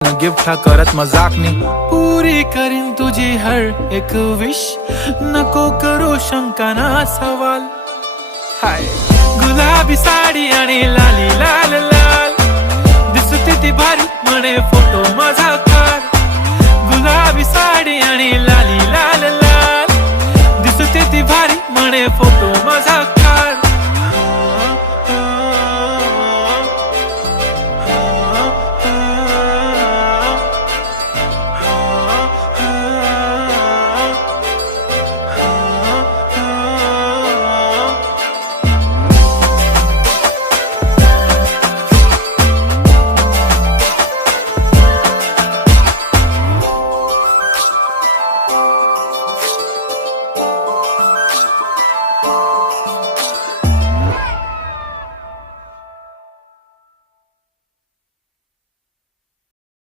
Gift करत मजाकनी पुरी करीन तुझी हर एक विश, नको करू शंका ना सवाल। हाय गुलाबी साडी आणि लाली लाल लाल, दिसते ती भारी म्हणे फोटो माझा काढ। गुलाबी साडी आणि लाली लाल लाल, दिसते ती भारी म्हणे फोटो